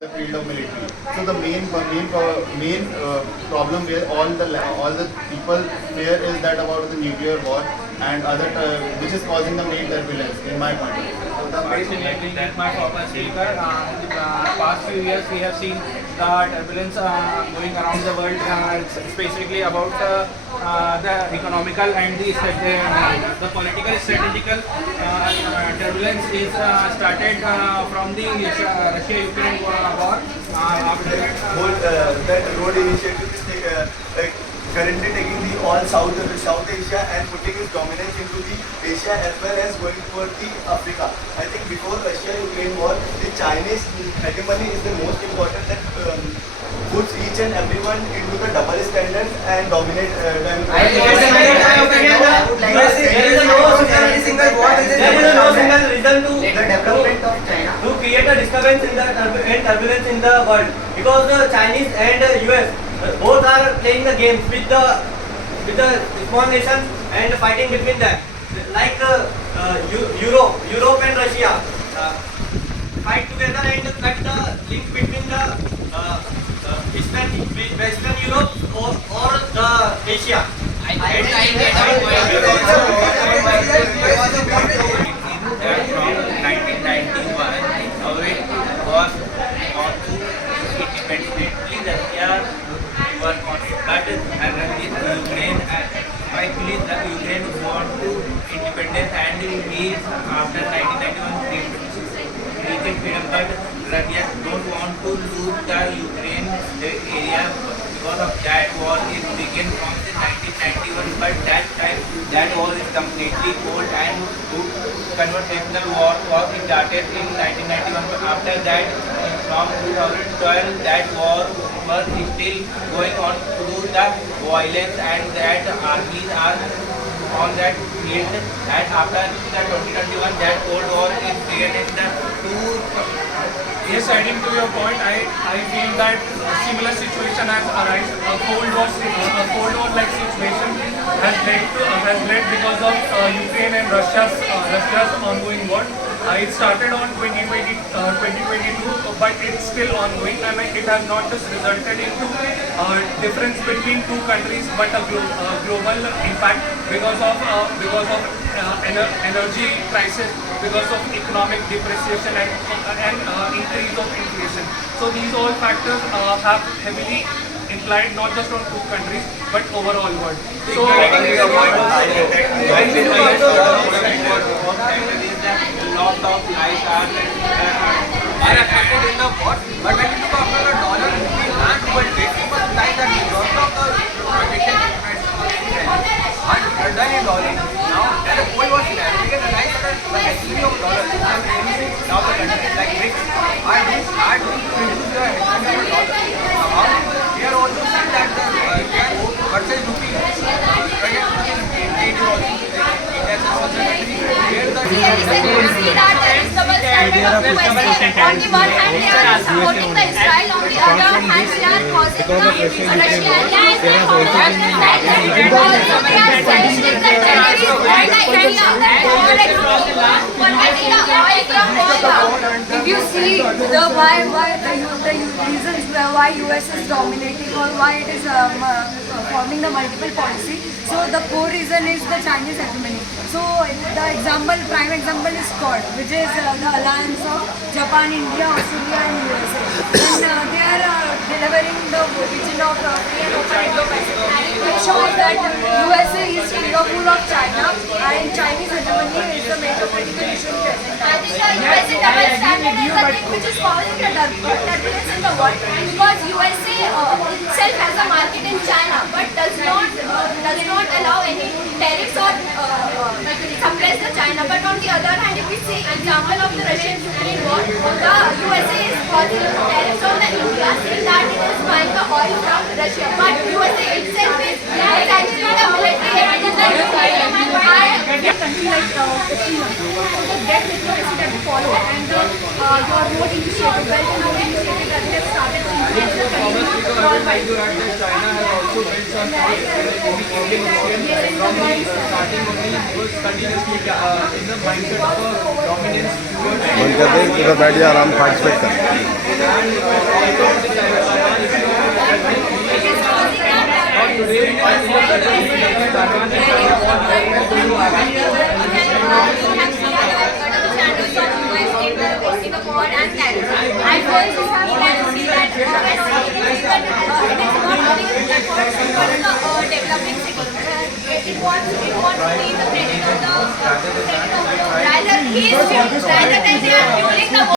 the field of military. So the main problem where all the people fear is that about the nuclear war and other which is causing the main turbulence in my point of view. Absolutely, with my former speaker. In the past few years, we have seen the turbulence going around the world. It's specifically about the economical and the political strategical turbulence is started from the Russia-Ukraine war. After That road initiative is currently taking the all South Asia and putting its dominance into the Asia as well as going toward the Africa. I think before Russia-Ukraine war, the Chinese hegemony is the most important that puts each and everyone into the double standards and dominate them. There is no single reason to the development of China to create a disturbance in the turbulence in the world, because the Chinese and US both are playing the games with the small nations and fighting between them. Like Europe and Russia fight together and cut the link between the Western Europe or the Asia. that from 1991, it was on to independently Russia were on it. But Ukraine, I believe that Ukraine want to independence and we after 1991 reaching freedom. But Russia don't want to lose the Ukraine area. Because of that war is began from the 1991, but that time that war is completely old and conversational war was started in 1991. But after that, from 2012, that war was still going on through the violence and that armies are on that field. And after the 2021, that cold war is created in the two. Yes, adding to your point, I feel that a similar situation has arisen. A Cold War like situation has led because of Ukraine and Russia's ongoing war. It started on 2022, but it's still ongoing, and it has not just resulted into difference between two countries, but a global impact because of energy crisis, because of economic depreciation and increase of inflation. So these all factors have heavily implied not just on two countries but overall world. So Lot of lives are affected in the war, but when you look after the dollar, we can't multiply too much like that. Lot of the protection are done in dollar. Now, when the Cold War scenario, we can realize that the hegemony of dollar is now the countries like BRICS are doing to reduce the hegemony of dollar. We are also seeing that the versus rupee, On the one hand, they are supporting the Israel. On the other hand, they are causing the Russia and also we are sanctioning the terrorists and if you see the reasons why US is dominating or why it is forming the multiple policy, so the core reason is the Chinese hegemony. So the prime example is Quad, which is the alliance of Japan, India, Australia and USA. And they are delivering the vision of free and open Indo-Pacific. It shows that USA is fearful of China and Chinese hegemony is the major critical issue in present time. I think the USA double standard is the thing which is causing the turbulence in the world, because USA itself has a market in China but does not allow any tariffs or suppress the China. But on the other hand, if we see example of the Russian-Ukraine war, the USA is causing tariffs on the India, saying that it is buying the oil from Russia. But USA itself is actually the military aid in the Ukraine. Country like China, the debt literacy that we follow and your road initiative, Belt and Road initiative that we have started to influence the country worldwide. China has also built some from starting only was continuously in the mindset of a dominance towards मन कर दें पूरा बैठ जा आराम participate कर It wants to be the credit of the rather than they are fueling the